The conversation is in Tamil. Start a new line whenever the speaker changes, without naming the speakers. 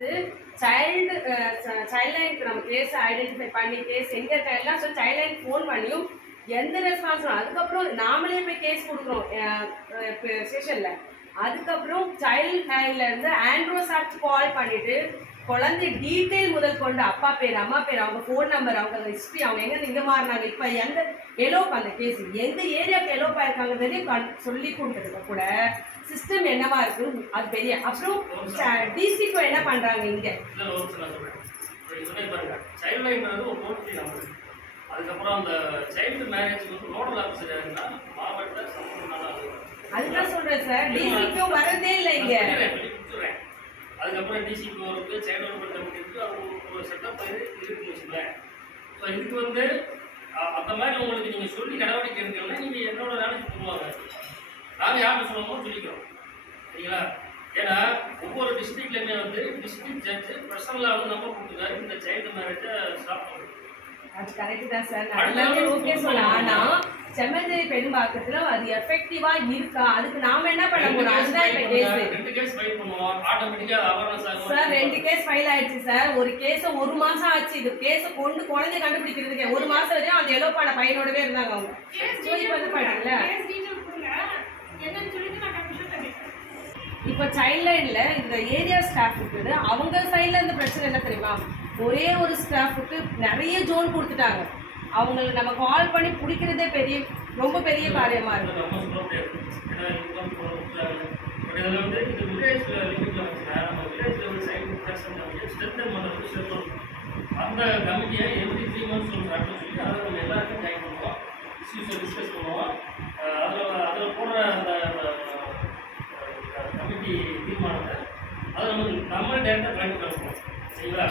சைல்டு சைல்ட் லைனுக்கு நம்ம கேஸ் ஐடென்டிஃபை பண்ணி கேஸ் எங்கே இருக்க எல்லாம் சொல்லி சைல்ட் லைன் ஃபோன் பண்ணியும் எந்த ரெஸ்பான்ஸும் அதுக்கப்புறம் நாமளே போய் கேஸ் கொடுக்குறோம் ஸ்டேஷனில் அதுக்கப்புறம் சைல்ட் லைன்ல இருந்து ஆண்ட்ரோசாட் கால் பண்ணிட்டு குழந்தை டீட்டெயில் முதல் கொண்டு அப்பா பேர் அம்மா பேர் அவங்க ஃபோன் நம்பர் அவங்க ஹிஸ்ட்ரி அவங்க எங்க இங்கே மாறினாங்க. இப்போ எந்த எலோப் அந்த கேஸ் எந்த ஏரியாவுக்கு எலோப் ஆயிருக்காங்கிறதையும் சொல்லி கொடுத்ததுக்கு கூட சிஸ்டம் என்னவா இருக்கு அது பெரிய. அப்புறம் டிசிக்கு என்ன பண்றாங்க இங்க?
இல்லை லைன்றது ஒரு டோல் நம்பர் அதுக்கப்புறம் அந்த சைல்டு மேரேஜ் வந்து நோடல் ஆஃபீஸர் யாருன்னா மாவட்ட சம்பந்தமான அலுவலர்.
அதுதான் சொல்றேன் சார். டிசிக்கும் வரதே இல்லை இங்க.
அதுக்கப்புறம் சைல்டு வெல்ஃபேர் கமிட்டி இருக்கு அது ஒரு- செட்டப் இருக்குன்னு வச்சுக்கலேன் ஸோ இதுக்கு வந்து அந்த மாதிரி உங்களுக்கு நீங்கள் சொல்லி நடவடிக்கை எடுக்கணும்னா நீங்கள் என்னோட வேலைக்கு போவாங்க நாங்கள் யார்கிட்ட சொல்லணுமோ சொல்லிக்கிறோம். சரிங்களா? ஏன்னா ஒவ்வொரு டிஸ்ட்ரிக்ட்லையுமே வந்து டிஸ்ட்ரிக்ட் ஜட்ஜு பர்சனலாக வந்து நம்பர் கொடுத்துருக்காரு. இந்த சைல்டு மேரேஜை ஸ்டாப் பண்ணுறது
அது கரெக்ட் தான் சார். நான் ஓகே சொன்னேன். ஆனா செம்மஞ்சேரி பெரும்பாக்கத்துல அது எஃபெக்டிவா இருக்கா? அதுக்கு நாம என்ன பண்ண போறோம்? அதுதான் இப்ப கேஸ்
ரெண்டு கேஸ் ஃபைல் பண்ணுவோம். ஆட்டோமேட்டிக்காக அவேர்னஸ் ஆகும்.
சார் ரெண்டு கேஸ் ஃபைல் ஆயிடுச்சு சார் ஒரு கேஸ் ஒரு மாசம் ஆச்சு. இது கேஸ் கொண்டு குழந்தை கண்டுபிடிக்கிறதுக்கு ஒரு மாசம் வரையும் அந்த எலோப்பான பையனோடவே இருந்தாங்க அவங்க. வந்து பாருங்கள இப்போ சைல்ட் லைன்ல இந்த ஏரியா ஸ்டாஃப் இருக்குது. அவங்க சைடுல இந்த பிரச்சனை என்ன தெரியுமா? ஒரே ஒரு ஸ்டாஃபுக்கு நிறைய ஜோன் கொடுத்துட்டாங்க. அவங்களுக்கு நம்ம கால் பண்ணி பிடிக்கிறதே பெரிய ரொம்ப பெரிய
காரியமாக இருக்கும் வந்து வந்து பர்சன் வந்து அந்த கமிட்டியை எவ்ரி த்ரீ மந்த்ஸ் சொல்கிறாங்கன்னு சொல்லி அதை நம்ம எல்லாருக்கும் டைம் பண்ணுவோம். இஷ்யூஸை டிஸ்கஸ் பண்ணுவோம். அதில் அதில் போடுற அந்த கமிட்டி தீர்மானத்தை அதை நம்ம நம்ம டேரக்டாக ட்ரை பண்ணுவோம். சரிங்களா?